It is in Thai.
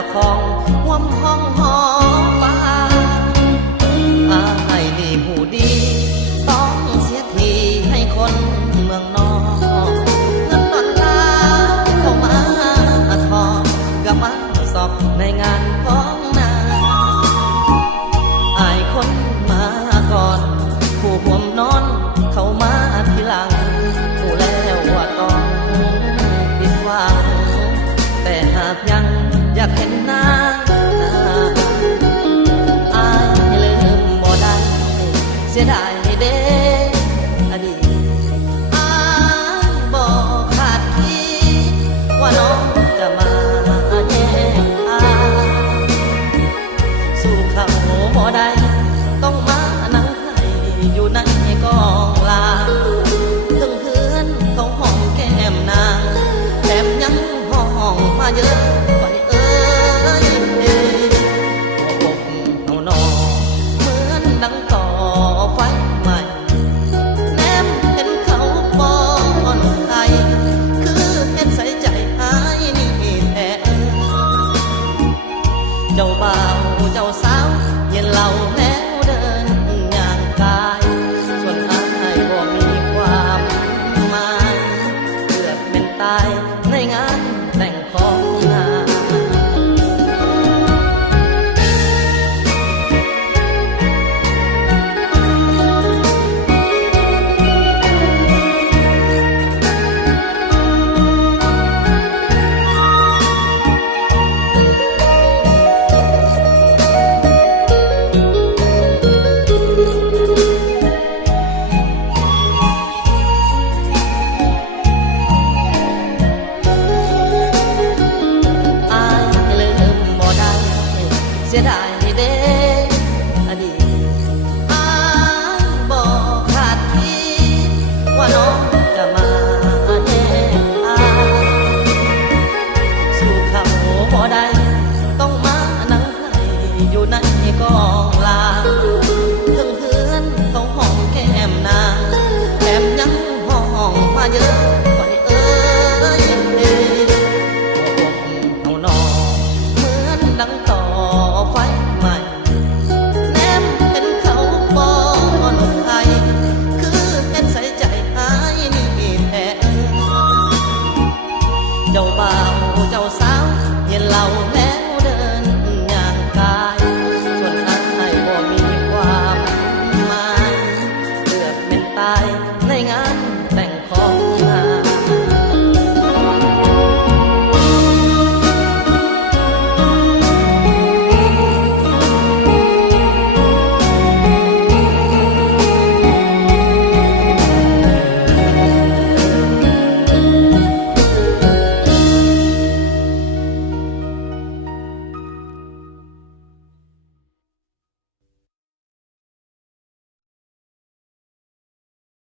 ประคองห่วมห้องหอฟ้าอายดีหูดีต้องเสียทีให้คนเมืองนอกเงินดอลลาร์เข้ามาทองก็มาสอบในงานของนาอายคนมาก่อนผู้ห่วมนอนเข้ามาทีหลังผู้แล้วว่าต้องผิดหวังแต่หากยังอยากเห็นหน้าอายลืมบ่ได้เสียดายเด้อดีตอายบ่ขาดคิดว่าน้องจะมาแย่งอายสู้เขาบ่ได้ต้องมานั่งให้อยู่ในกองลาถึงเพื่อนเขาห้องแก้มนางแถมยังห้องมาเยอะกว่าเอ้ยหัวอกเอาหนอเหมือนดังต่อไฟใหม่แนมเห็นเขาป้อนไข่คือเห็นใส่ใจหายนี่แท้เจ้าบ่าวเจ้าสาวเย็นเหล่าแล้วเดินย่างกายส่วนอายบ่มีความหมายเลือกเป็นตายในงานแต่งของ